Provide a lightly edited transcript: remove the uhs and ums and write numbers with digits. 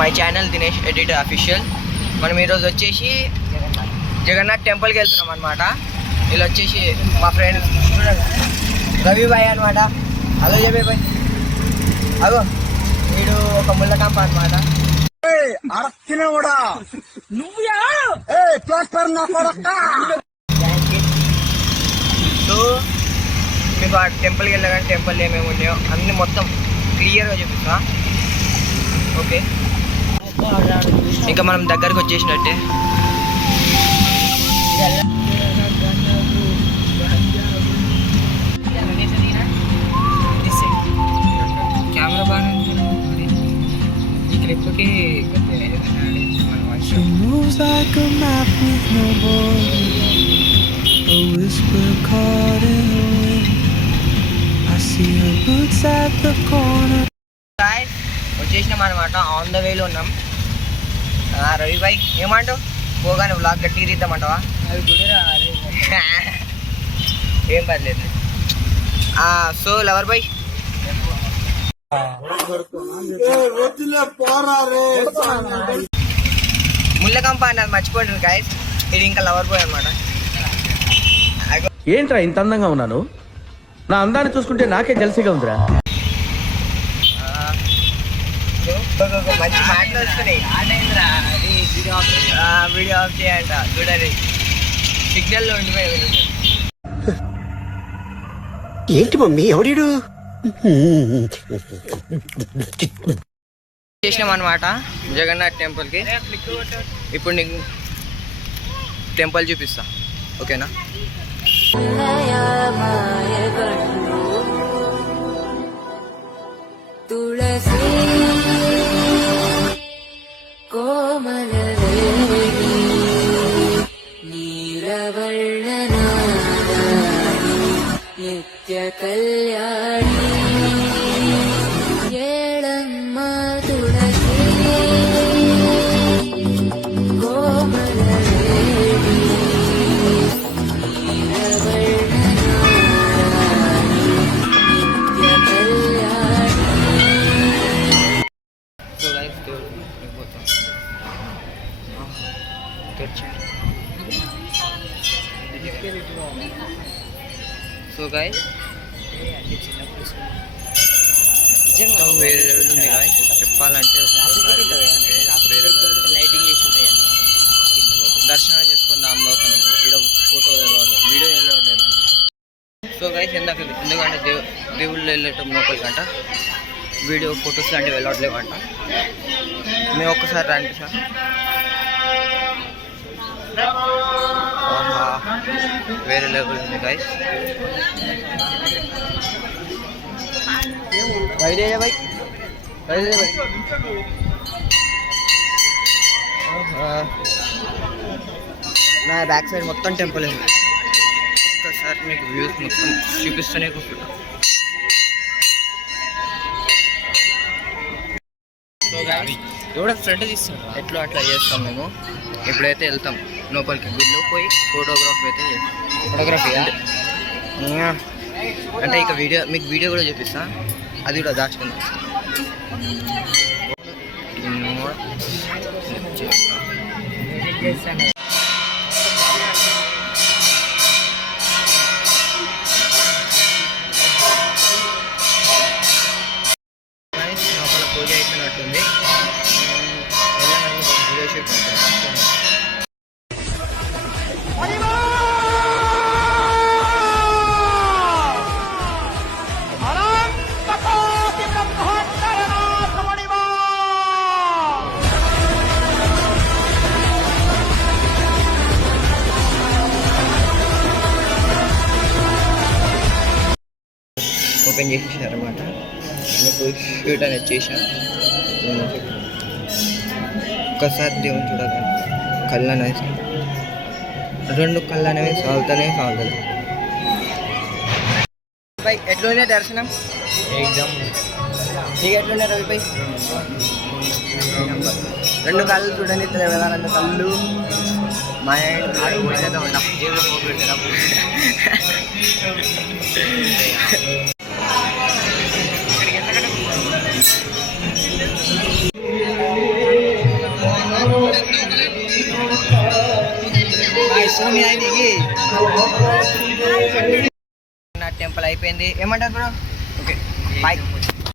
My channel Dinesh editor official. మనం ఈరోజు వచ్చేసి జగన్నాథ్ టెంపుల్కి వెళ్తున్నాం అనమాట. వీళ్ళు వచ్చేసి మా ఫ్రెండ్ రవి భాయ్ అనమాట. హలో చెప్పే భాయ్. అగో వీడు ఒక ముళ్ళకంప అనమాట. సో మీకు ఆ టెంపుల్కి వెళ్ళగానే టెంపుల్ ఏమేమి ఉన్నాయో అన్నీ మొత్తం క్లియర్గా చూపిస్తా. ఓకే, ఇంకా మనం దగ్గరకు వచ్చేసినట్టే. కెమెరా బాగా ఈ క్లిప్కి వచ్చేసినాం అనమాట. ఆన్ ద వేలో ఉన్నాం. రవి భాయ్ ఏమంటావు? పోగానే వ్లాగ్ గట్టి తీద్దామంటావా? అవి కూడా ఏం పర్లేదు. సో లవర్ బాయ్ ముళ్ళకంప అన్నది మర్చిపోండి గాయస్. ఇది ఇంకా లవర్ బాయ్ అనమాట. ఏంట్రా ఇంత అందంగా ఉన్నాను? నా అందాన్ని చూసుకుంటే నాకే జలసిగా ఉందిరా. మంచి మాటలు వస్తున్నాయి. వీడియో ఆఫ్ చేయంట చూడండి. సిగ్నల్లో ఉండిపోయి ఏంటి మమ్మీ ఎవడు చేసినాం అనమాట జగన్నాథ్ టెంపుల్కి. ఇప్పుడు నీకు టెంపుల్ చూపిస్తా, ఓకేనా? తులసి కోమల నీలవర్ణనా నిత్య కళ్యాణి ఏళమ్మ తులసి కోమల సో గైస్ నిజంగా వేరే లెవెల్ ఉంది గాయస్. చెప్పాలంటే లైటింగ్ వేసి ఉంటాయండి. దర్శనం చేసుకుని దాని లోపల ఇక్కడ ఫోటో వీడియో వెళ్ళలేదు. సో గైస్ ఎందుకంటే దేవుళ్ళు వెళ్ళటం లోపలికంట వీడియో ఫొటోస్ లాంటివి వెళ్ళట్లేవంట. మేము ఒక్కసారి రండి సార్. వేరే లెవెల్ ఉంది గైస్. నా బ్యాక్ సైడ్ మొత్తం టెంపుల్ ఉంది. ఒక్కసారి మీకు వ్యూస్ మొత్తం చూపిస్తూనే కూర్చుంటా. ఎవడో ఫ్రంట్ తీస్తాం ఎట్లా అట్లా చేస్తాం మేము. ఎప్పుడైతే వెళ్తాం లోపలికి గుడిలో పోయి ఫోటోగ్రఫీ అయితే చేస్తాం. ఫోటోగ్రఫీ అంటే ఇక వీడియో మీకు వీడియో కూడా చూపిస్తా, అది కూడా దాచుకుందాం. లోపల పూజ అయిపోయినట్టుంది. వీడియో షూట్ ఓపెన్ చేసేసారనమాట. మీకు షూట్ అనేది చేశాను. ఒక్కసారి దేవుని చూడాలి. కళ్ళు అనేది రెండు కళ్ళు అనేవి సాగుతానే సాగుతుంది. భాయ్ ఎట్లుండే దర్శనం? ఎగ్జామ్ నీకు ఎట్లుండే రవి భాయ్? రెండు కళ్ళు చూడండి కదా, రెండు కళ్ళు మా నా టెంపుల్ అయిపోయింది ఏమంటారు బ్రో ఓకే బాయ్